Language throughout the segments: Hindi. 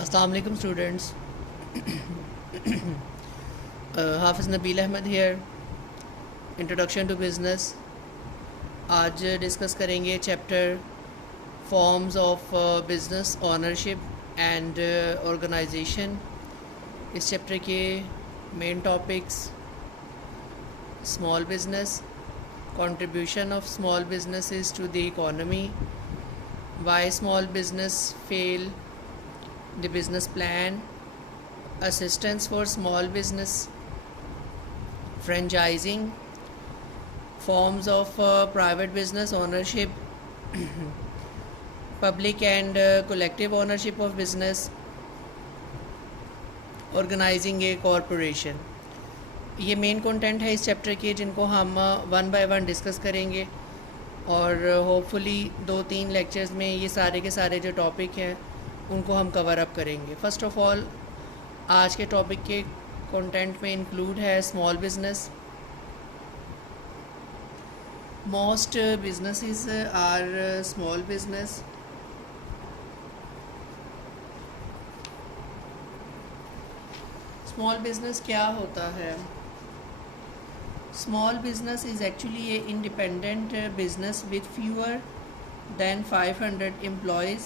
अस्सलाम वालेकुम students. Hafiz Nabeel Ahmed here. Introduction to business. आज डिस्कस करेंगे chapter forms of business ownership and organisation. इस चैप्टर के main topics: small business, contribution of small businesses to the economy, why small business fail, the business plan, assistance for small business, franchising, forms of private business ownership, public and collective ownership of business, organizing a corporation। ये मेन कंटेंट है इस चैप्टर के, जिनको हम वन बाय वन डिस्कस करेंगे और होपफुली 2-3 लेक्चर्स में ये सारे के सारे जो टॉपिक हैं उनको हम कवर अप करेंगे। फ़र्स्ट ऑफ़ ऑल, आज के टॉपिक के कंटेंट में इंक्लूड है small business. Most businesses are small business. Small business क्या होता है? Small business is actually a independent business with fewer than 500 employees,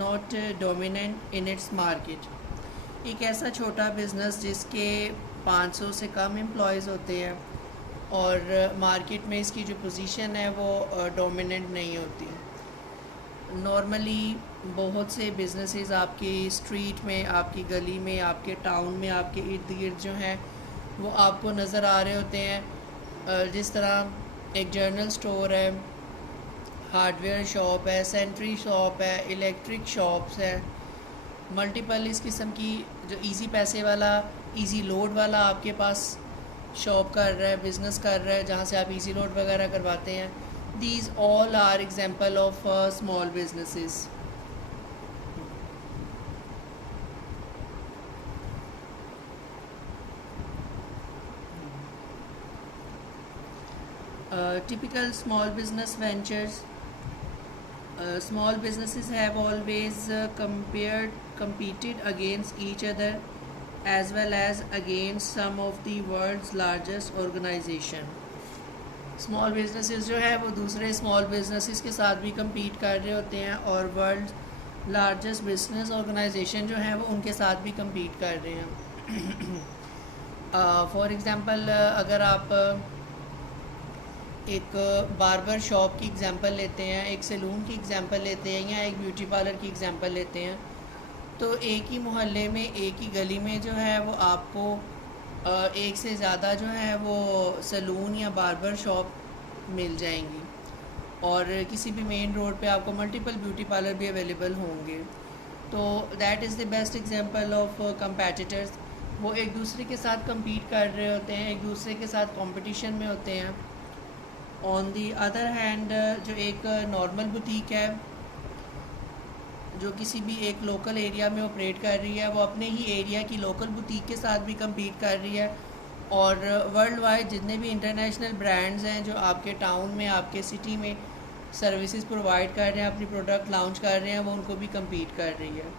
not dominant in its market। एक ऐसा छोटा बिज़नेस जिसके 500 से कम एम्प्लॉयज़ होते हैं और मार्केट में इसकी जो पोजीशन है वो डोमिनेंट नहीं होती। नॉर्मली बहुत से बिज़नेसेस आपकी स्ट्रीट में, आपकी गली में, आपके टाउन में, आपके इर्द गिर्द जो हैं वो आपको नज़र आ रहे होते हैं। जिस तरह एक जनरल स्टोर है, हार्डवेयर शॉप है, सेंट्री शॉप है, इलेक्ट्रिक शॉप्स है, मल्टीपल इस किस्म की जो इजी पैसे वाला, इजी लोड वाला आपके पास शॉप कर रहा है, बिज़नेस कर रहा है, जहाँ से आप इजी लोड वगैरह करवाते हैं। These all are example of small businesses. Typical small business ventures. Small businesses have always competed against each other as well as against some of the world's largest organization। Small businesses जो है वो दूसरे small businesses के साथ भी compete कर रहे होते हैं और world's largest business organization जो है वो उनके साथ भी compete कर रहे हैं। For example, अगर आप एक बार्बर शॉप की एग्ज़ाम्पल लेते हैं, एक सैलून की एग्ज़ाम्पल लेते हैं या एक ब्यूटी पार्लर की एग्ज़ाम्पल लेते हैं, तो एक ही मोहल्ले में, एक ही गली में जो है वो आपको एक से ज़्यादा जो है वो सैलून या बार्बर शॉप मिल जाएंगी और किसी भी मेन रोड पे आपको मल्टीपल ब्यूटी पार्लर भी अवेलेबल होंगे। तो that is the best example of competitors. वो एक दूसरे के साथ compete कर रहे होते हैं, एक दूसरे के साथ कंपटीशन में होते हैं। ऑन दी अदर हैंड, जो एक नॉर्मल बुटीक है जो किसी भी एक लोकल एरिया में ऑपरेट कर रही है, वो अपने ही एरिया की लोकल बुटीक के साथ भी compete कर रही है और वर्ल्ड वाइड जितने भी इंटरनेशनल ब्रांड्स हैं जो आपके टाउन में, आपके सिटी में सर्विसेज प्रोवाइड कर रहे हैं, अपनी प्रोडक्ट लॉन्च कर रहे हैं, वो उनको भी compete कर रही है।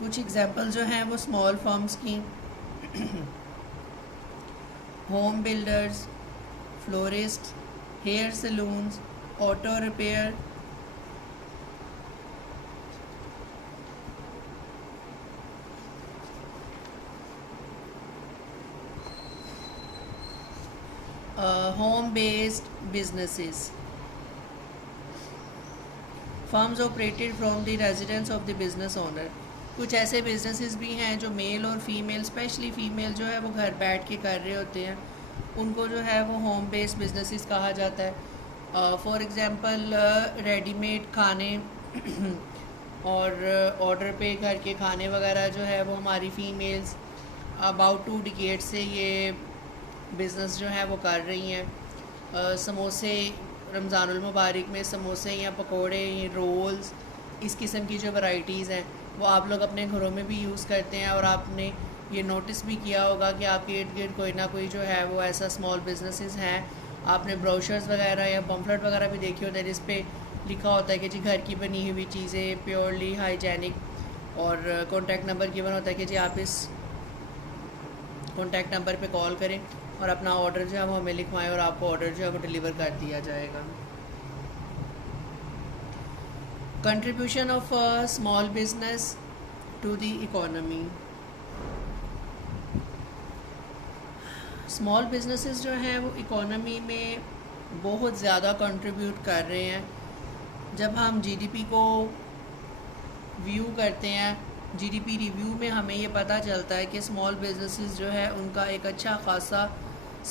कुछ एग्जांपल जो हैं वो स्मॉल फर्म्स की: home builders, florist, hair salons, auto repair, home based businesses. Firms operated from the residence of the business owner. कुछ ऐसे बिजनेसेस भी हैं जो मेल और फीमेल, स्पेशली फ़ीमेल जो है वो घर बैठ के कर रहे होते हैं, उनको जो है वो होम बेस्ड बिजनेसेस कहा जाता है। फॉर एग्ज़ाम्पल, रेडीमेड खाने और ऑर्डर पे करके खाने वगैरह जो है वो हमारी फ़ीमेल्स अबाउट 2 डिकेड से ये बिज़नेस जो है वो कर रही हैं। समोसे, रमज़ानुल मुबारक में समोसे या पकोड़े, रोल्स, इस किस्म की जो वैराइटीज़ हैं वो आप लोग अपने घरों में भी यूज़ करते हैं और आपने ये नोटिस भी किया होगा कि आपके इर्द गिर्द कोई ना कोई जो है वो ऐसा स्मॉल बिजनेसेस हैं। आपने ब्रोशर्स वगैरह या पम्फलेट वगैरह भी देखी होते हैं जिस पे लिखा होता है कि जी घर की बनी हुई चीज़ें प्योरली हाइजेनिक, और कॉन्टैक्ट नंबर गिवन होता है कि जी आप इस कॉन्टैक्ट नंबर पे कॉल करें और अपना ऑर्डर जो है वो हमें लिखवाएं और आपको ऑर्डर जो है वो डिलीवर कर दिया जाएगा। Contribution of small business to the economy. Small businesses जो हैं वो इकोनॉमी में बहुत ज़्यादा कंट्रीब्यूट कर रहे हैं। जब हम जीडीपी को व्यू करते हैं, जीडीपी रिव्यू में हमें ये पता चलता है कि स्मॉल बिजनेसेस जो है उनका एक अच्छा खासा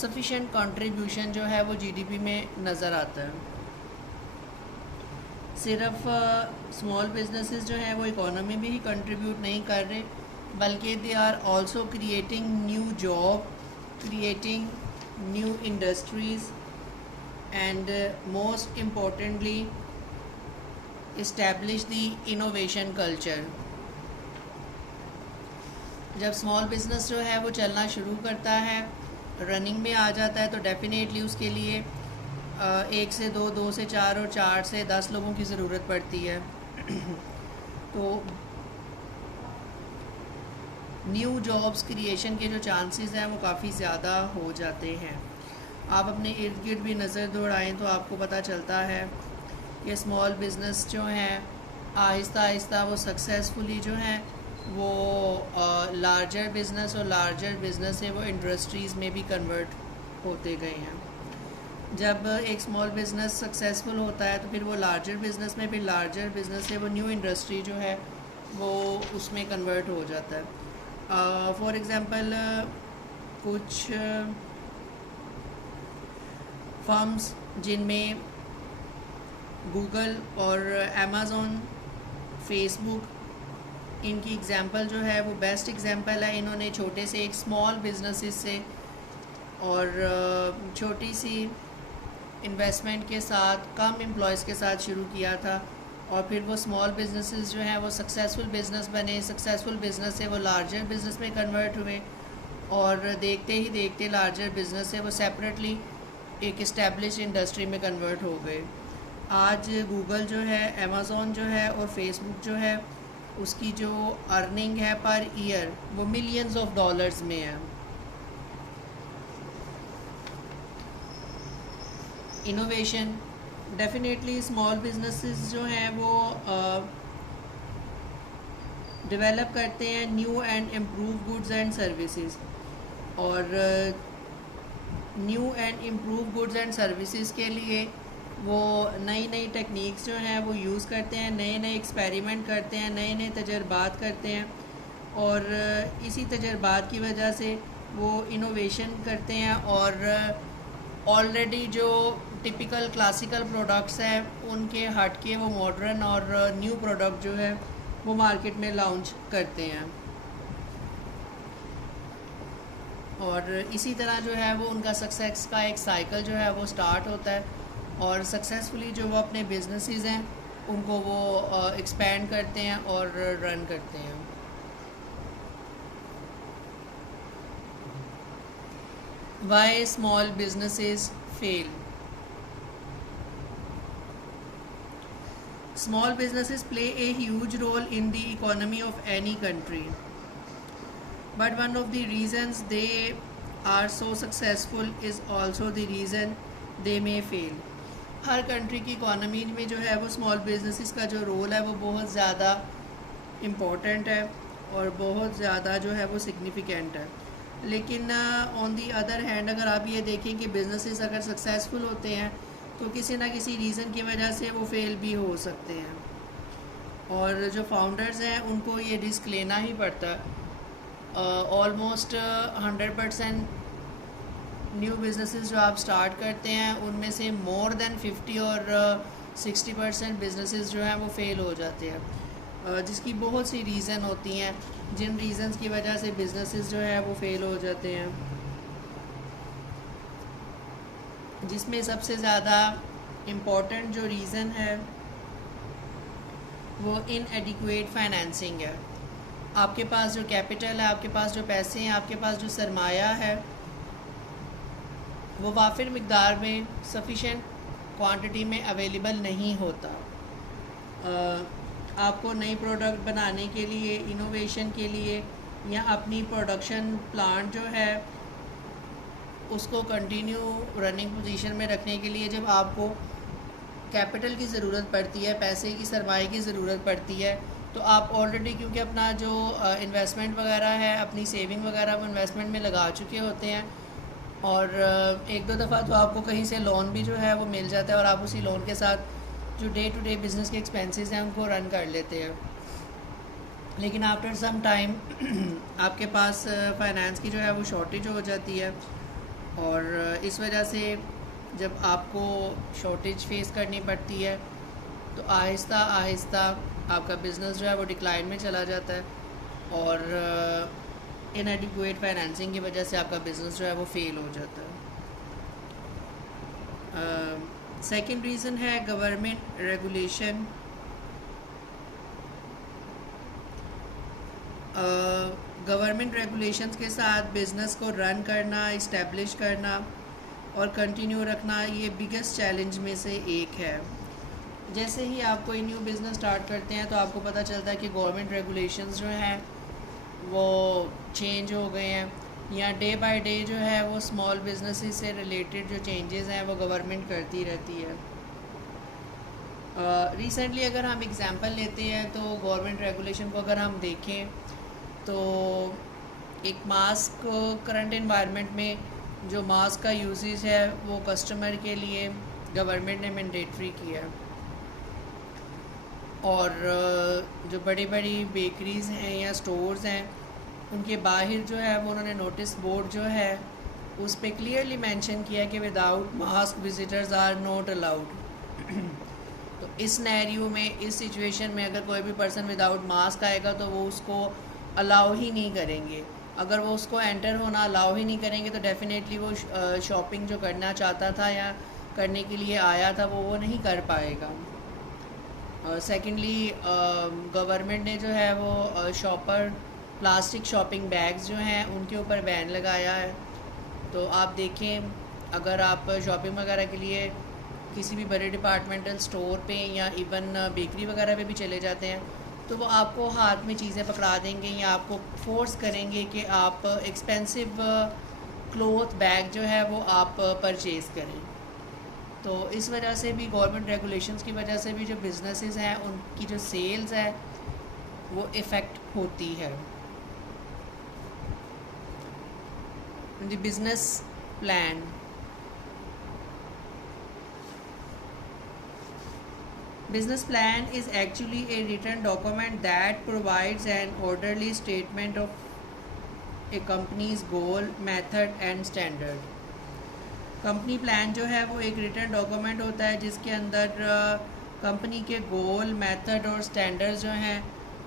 सफिशेंट कंट्रीब्यूशन जो है वो जीडीपी में नज़र आता है। सिर्फ स्मॉल बिजनेसेस जो हैं वो इकोनॉमी में ही कंट्रीब्यूट नहीं कर रहे, बल्कि they are also creating new job, creating new industries, and most importantly establish the innovation culture। जब स्मॉल बिज़नेस जो है वो चलना शुरू करता है, रनिंग में आ जाता है, तो डेफिनेटली उसके लिए 1 से 2, 2 से 4 और 4 से 10 लोगों की ज़रूरत पड़ती है। तो न्यू जॉब्स क्रिएशन के जो चांसेस हैं वो काफ़ी ज़्यादा हो जाते हैं। आप अपने इर्द गिर्द भी नज़र दौड़ाएं तो आपको पता चलता है कि स्मॉल बिज़नेस जो हैं आहिस्ता आहिस्ता वो सक्सेसफुली जो हैं वो लार्जर बिज़नेस और लार्जर बिज़नेस से वो इंडस्ट्रीज़ में भी कन्वर्ट होते गए हैं। जब एक स्मॉल बिज़नेस सक्सेसफुल होता है तो फिर वो लार्जर बिज़नेस में, फिर लार्जर बिज़नेस से वो न्यू इंडस्ट्री जो है वो उसमें कन्वर्ट हो जाता है। फॉर एग्ज़ाम्पल कुछ फर्म्स जिनमें गूगल और अमेज़ॉन, फेसबुक, इनकी एग्ज़ाम्पल जो है वो बेस्ट एग्ज़ाम्पल है। इन्होंने छोटे से एक स्मॉल बिजनेसेस से और छोटी सी इन्वेस्टमेंट के साथ, कम एम्प्लॉयज़ के साथ शुरू किया था, और फिर वो स्मॉल बिजनेसेस जो हैं वो सक्सेसफुल बिज़नेस बने। सक्सेसफुल बिज़नेस से वो लार्जर बिज़नेस में कन्वर्ट हुए, और देखते ही देखते लार्जर बिज़नेस से वो सेपरेटली एक इस्टेब्लिश इंडस्ट्री में कन्वर्ट हो गए। आज गूगल जो है, अमेज़ॉन जो है और फेसबुक जो है, उसकी जो अर्निंग है पर ईयर वो मिलियंस ऑफ डॉलर्स में है। इनोवेशन, डेफिनेटली स्मॉल बिजनेसेस जो हैं वो डेवलप करते हैं new and improve goods and services, और new and improve goods and services के लिए वो नई नई टेक्निक्स जो हैं वो यूज़ करते हैं, नए नए एक्सपेरिमेंट करते हैं, नए नए तजर्बात करते हैं, और इसी तजर्बात की वजह से वो इनोवेशन करते हैं, और ऑलरेडी जो टिपिकल क्लासिकल प्रोडक्ट्स हैं उनके हट के वो मॉडर्न और न्यू प्रोडक्ट जो है वो मार्केट में लॉन्च करते हैं, और इसी तरह जो है वो उनका सक्सेस का एक साइकिल जो है वो स्टार्ट होता है, और सक्सेसफुली जो वो अपने बिजनेसेस हैं उनको वो एक्सपेंड करते हैं और रन करते हैं। Why small businesses fail? Small businesses play a huge role in the economy of any country, but one of the reasons they are so successful is also the reason they may fail. Her country की इकोनॉमी में जो है वो स्मॉल बिजनेसेस का जो रोल है वो बहुत ज़्यादा इम्पोर्टेंट है और बहुत ज़्यादा जो है वो सिग्निफिकेंट है। लेकिन ऑन दी अदर हैंड अगर आप ये देखें कि बिजनेसेस अगर सक्सेसफुल होते हैं तो किसी ना किसी रीज़न की वजह से वो फेल भी हो सकते हैं, और जो फाउंडर्स हैं उनको ये रिस्क लेना ही पड़ता है। ऑलमोस्ट 100% न्यू बिजनेसेस जो आप स्टार्ट करते हैं उनमें से मोर देन 50 और 60% बिजनेसेस जो हैं वो फेल हो जाते हैं, जिसकी बहुत सी रीज़न होती हैं, जिन रीज़न्स की वजह से बिजनेसेस जो है वो फेल हो जाते हैं, जिसमें सबसे ज़्यादा इम्पोर्टेंट जो रीज़न है वो इनएडिक्वेट फाइनेंसिंग है। आपके पास जो कैपिटल है, आपके पास जो पैसे हैं, आपके पास जो सरमाया है, वो वाफिर मिकदार में सफिशेंट क्वांटिटी में अवेलेबल नहीं होता। आपको नई प्रोडक्ट बनाने के लिए, इनोवेशन के लिए, या अपनी प्रोडक्शन प्लांट जो है उसको कंटिन्यू रनिंग पोजीशन में रखने के लिए जब आपको कैपिटल की ज़रूरत पड़ती है, पैसे की, सरमाए की ज़रूरत पड़ती है, तो आप ऑलरेडी क्योंकि अपना जो इन्वेस्टमेंट वगैरह है, अपनी सेविंग वगैरह वो इन्वेस्टमेंट में लगा चुके होते हैं, और एक दो दफ़ा तो आपको कहीं से लोन भी जो है वो मिल जाता है, और आप उसी लोन के साथ जो डे टू डे बिज़नेस के एक्सपेंसेस हैं उनको रन कर लेते हैं। लेकिन आफ्टर सम टाइम आपके पास फाइनेंस की जो है वो शॉर्टेज हो जाती है, और इस वजह से जब आपको शॉर्टेज फेस करनी पड़ती है तो आहिस्ता आहिस्ता आपका बिज़नेस जो है वो डिक्लाइन में चला जाता है, और इनएडिक्वेट फाइनेंसिंग की वजह से आपका बिज़नेस जो है वो फेल हो जाता है। सेकंड रीज़न है गवर्नमेंट रेगुलेशन। गवर्नमेंट रेगुलेशंस के साथ बिज़नेस को रन करना, इस्टेब्लिश करना और कंटिन्यू रखना ये बिगेस्ट चैलेंज में से एक है। जैसे ही आप कोई न्यू बिज़नेस स्टार्ट करते हैं तो आपको पता चलता है कि गवर्नमेंट रेगुलेशंस जो हैं वो चेंज हो गए हैं, या डे बाय डे जो है वो स्मॉल बिजनेसेस से रिलेटेड जो चेंजेस हैं वो गवर्नमेंट करती रहती है। रिसेंटली अगर हम एग्ज़ाम्पल लेते हैं तो गवर्नमेंट रेगुलेशन को अगर हम देखें तो एक मास्क, करंट एनवायरनमेंट में जो मास्क का यूजेज है वो कस्टमर के लिए गवर्नमेंट ने मैंडेटरी किया है, और जो बड़ी बड़ी बेकरीज़ हैं या स्टोर्स हैं उनके बाहर जो है वो उन्होंने नोटिस बोर्ड जो है उस पर क्लियरली मेंशन किया कि without mask visitors are not allowed. तो इस सिनेरियो में, इस सिचुएशन में अगर कोई भी पर्सन विदाउट मास्क आएगा तो वो उसको अलाउ ही नहीं करेंगे। अगर वो उसको एंटर होना अलाउ ही नहीं करेंगे तो डेफिनेटली वो शॉपिंग जो करना चाहता था या करने के लिए आया था वो नहीं कर पाएगा। सेकेंडली गवर्नमेंट ने जो है वो शॉपर प्लास्टिक शॉपिंग बैग्स जो हैं उनके ऊपर बैन लगाया है। तो आप देखें, अगर आप शॉपिंग वगैरह के लिए किसी भी बड़े डिपार्टमेंटल स्टोर पे या इवन बेकरी वगैरह पे भी चले जाते हैं तो वो आपको हाथ में चीज़ें पकड़ा देंगे या आपको फोर्स करेंगे कि आप एक्सपेंसिव क्लॉथ बैग जो है वो आप परचेज़ करें। तो इस वजह से भी, गवर्नमेंट रेगुलेशंस की वजह से भी जो बिजनेसेस हैं उनकी जो सेल्स है वो इफ़ेक्ट होती है। The business plan. Business plan is actually a written document that provides an orderly statement of a company's goal, method and standard. Company plan जो है वो एक रिटन डॉक्यूमेंट होता है जिसके अंदर कंपनी के गोल, मेथड और स्टैंडर्ड्स जो हैं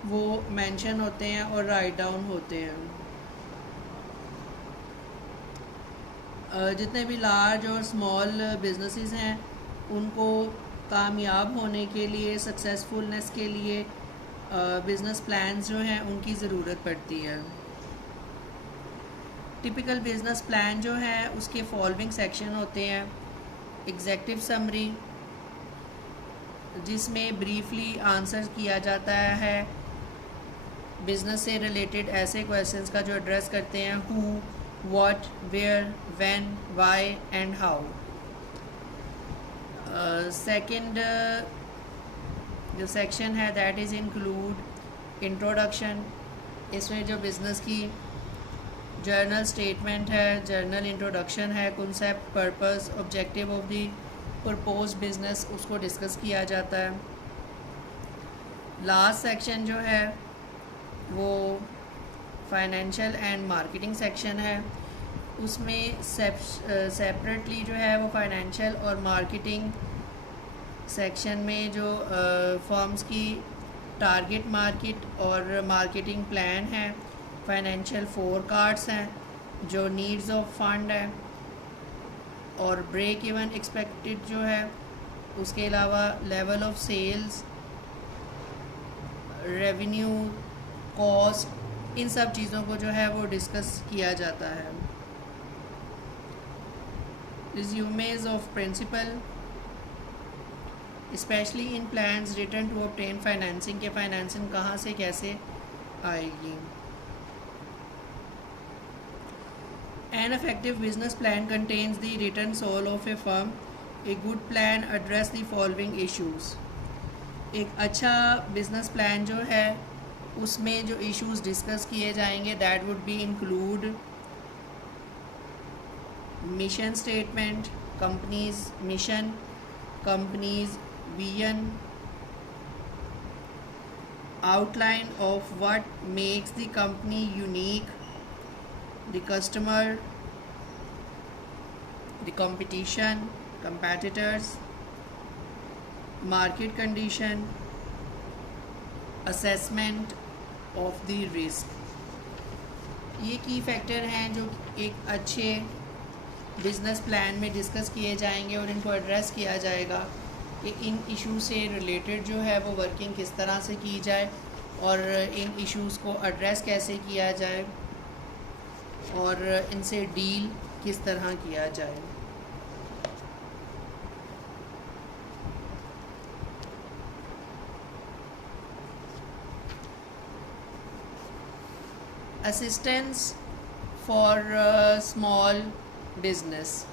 वो मेंशन होते हैं और राइट डाउन होते हैं। जितने भी लार्ज और स्मॉल बिजनेसेस हैं उनको कामयाब होने के लिए, सक्सेसफुलनेस के लिए बिज़नेस प्लान्स जो हैं उनकी ज़रूरत पड़ती है। टिपिकल बिज़नेस प्लान जो है उसके फॉलोइंग सेक्शन होते हैं। एग्जेक्टिव समरी, जिसमें ब्रीफली आंसर किया जाता है बिज़नेस से रिलेटेड ऐसे क्वेश्चंस का जो एड्रेस करते हैं who, what, where, when, why and how. Second जो सेक्शन है दैट इज़ इंक्लूड इंट्रोडक्शन। इसमें जो बिज़नेस की जर्नल स्टेटमेंट है, जर्नल इंट्रोडक्शन है, concept, purpose, objective of the proposed business उसको डिस्कस किया जाता है। लास्ट सेक्शन जो है वो फाइनेंशियल एंड मार्केटिंग सेक्शन है। उसमें सेपरेटली जो है वो फाइनेंशियल और मार्केटिंग सेक्शन में जो फर्म्स की टारगेट मार्केट और मार्केटिंग प्लान है, फाइनेंशियल फोरकास्ट्स हैं, जो नीड्स ऑफ फंड है और ब्रेक इवन एक्सपेक्टेड जो है, उसके अलावा level of sales, revenue, cost, इन सब चीज़ों को जो है वो डिस्कस किया जाता है। Resumes of principal, specially in plans return to obtain financing, के फाइनेंसिंग कहाँ से कैसे आएगी। An effective business plan contains the written soul of a firm. A good plan address the following issues. एक अच्छा बिजनेस प्लान जो है उसमें जो इश्यूज डिस्कस किए जाएंगे that would be include mission statement, companies mission, companies vision, outline of what makes the company unique, the customer, the competition, competitors, market condition, assessment of the risk. ये की फैक्टर हैं जो एक अच्छे बिजनेस प्लान में डिस्कस किए जाएंगे और इनको एड्रेस किया जाएगा कि इन इशू से रिलेटेड जो है वो वर्किंग किस तरह से की जाए और इन इश्यूज़ को एड्रेस कैसे किया जाए और इनसे डील किस तरह किया जाए। Assistance for small business.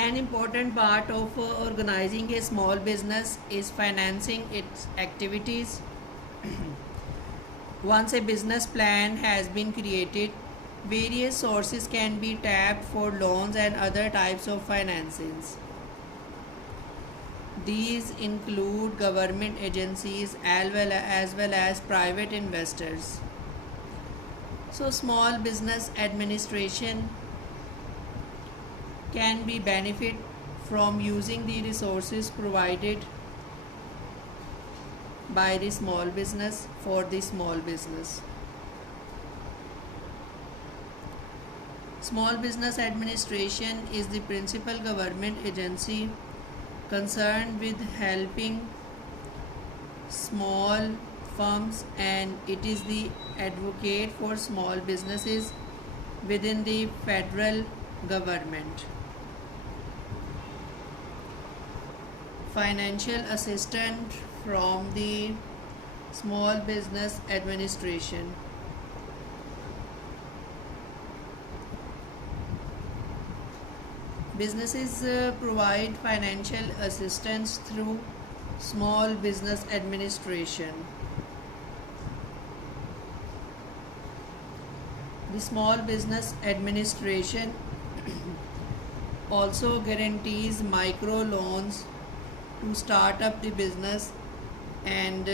An important part of organizing a small business is financing its activities. Once a business plan has been created, various sources can be tapped for loans and other types of financings. These include government agencies as well as private investors. So, Small Business Administration can be benefit from using the resources provided by the small business for the small business. Small Business Administration is the principal government agency concerned with helping small firms, and it is the advocate for small businesses within the federal government. Financial assistance from the Small Business Administration. Businesses provide financial assistance through Small Business Administration. The Small Business Administration also guarantees micro loans to start up the business and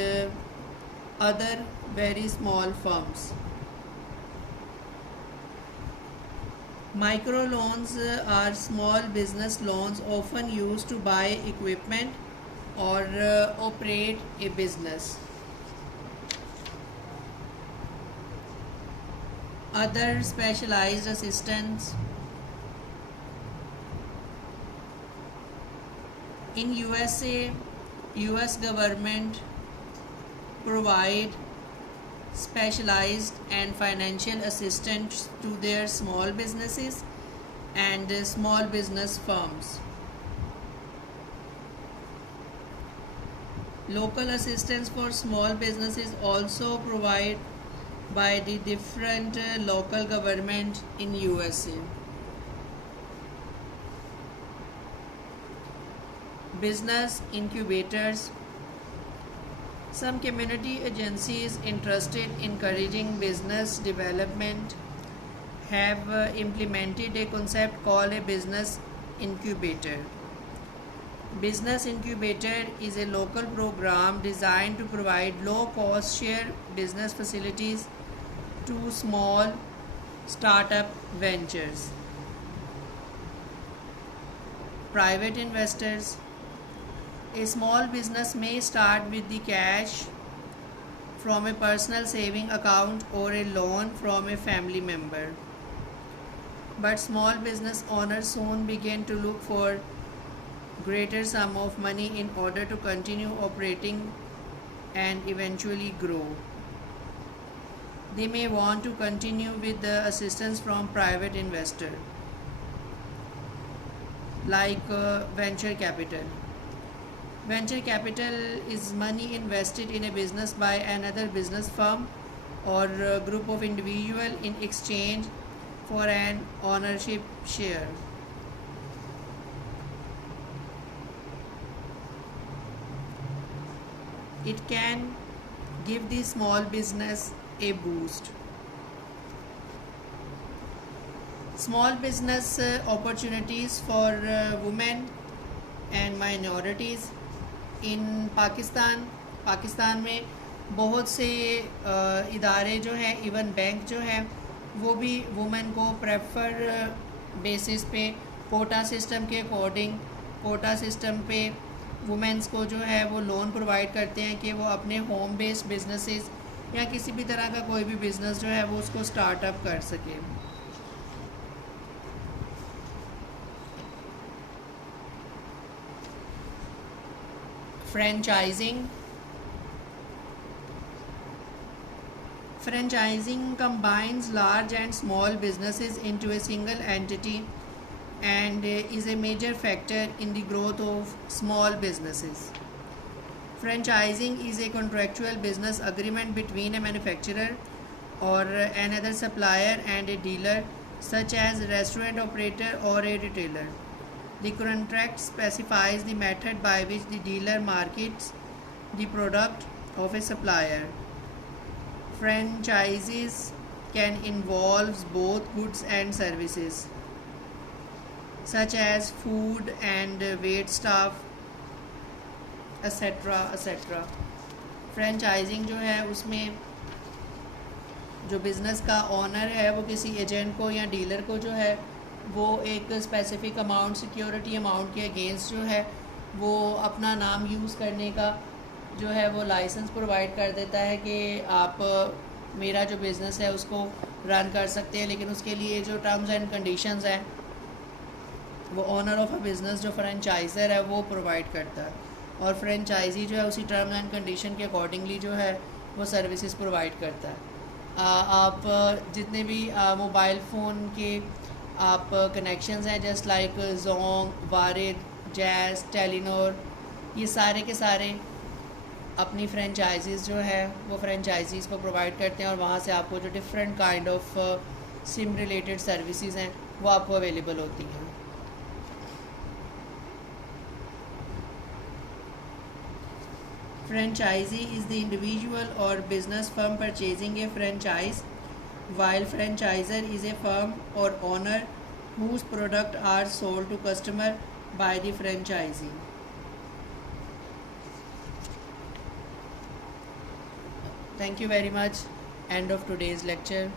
other very small firms. Micro loans are small business loans often used to buy equipment or operate a business. Other specialized assistance. In USA, US government provide specialized and financial assistance to their small businesses and small business firms. Local assistance for small businesses also provided by the different local government in USA. Business incubators. Some community agencies interested in encouraging business development have implemented a concept called a business incubator. Business incubator is a local program designed to provide low-cost share business facilities to small startup ventures. Private investors. A small business may start with the cash from a personal saving account or a loan from a family member. But small business owners soon begin to look for greater sum of money in order to continue operating and eventually grow. They may want to continue with the assistance from private investor like venture capital. Venture capital is money invested in a business by another business firm or group of individual in exchange for an ownership share. It can give the small business a boost. Small business opportunities for women and minorities इन पाकिस्तान में बहुत से इदारे जो हैं, इवन बैंक जो है वो भी वुमेन को प्रेफर बेसिस पे कोटा सिस्टम के अकॉर्डिंग कोटा सिस्टम पे वुमेंस को जो है वो लोन प्रोवाइड करते हैं कि वो अपने होम बेस्ड बिजनेसेस या किसी भी तरह का कोई भी बिज़नेस जो है वो उसको स्टार्टअप कर सके. Franchising combines large and small businesses into a single entity and is a major factor in the growth of small businesses. Franchising is a contractual business agreement between a manufacturer or another supplier and a dealer, such as a restaurant operator or a retailer. The contract specifies the method by which the dealer markets the product of a supplier. Franchises can involve both goods and services, such as food and wait staff, etc. etc. Franchising जो है उसमें जो बिज़नेस का ओनर है वो किसी एजेंट को या डीलर को जो है वो एक स्पेसिफिक अमाउंट सिक्योरिटी अमाउंट के अगेंस्ट जो है वो अपना नाम यूज़ करने का जो है वो लाइसेंस प्रोवाइड कर देता है कि आप मेरा जो बिज़नेस है उसको रन कर सकते हैं, लेकिन उसके लिए जो टर्म्स एंड कंडीशंस हैं वो ओनर ऑफ अ बिज़नेस जो फ्रेंचाइज़र है वो प्रोवाइड करता है, और फ्रेंचाइजी जो है उसी टर्म्स एंड कंडीशन के अकॉर्डिंगली जो है वो सर्विसेज प्रोवाइड करता है. आप जितने भी मोबाइल फ़ोन के आप कनेक्शंस हैं just like Zong, Warid, Jazz, Telenor, ये सारे के सारे अपनी फ्रेंचाइजीज़ जो है वो फ्रेंचाइजीज़ को प्रोवाइड करते हैं, और वहाँ से आपको जो different kind of SIM related services हैं वो आपको अवेलेबल होती हैं. Franchisee is the individual or business firm purchasing a franchise, while franchisor is a firm or owner whose products are sold to customer by the franchisee. Thank you very much. End of today's lecture.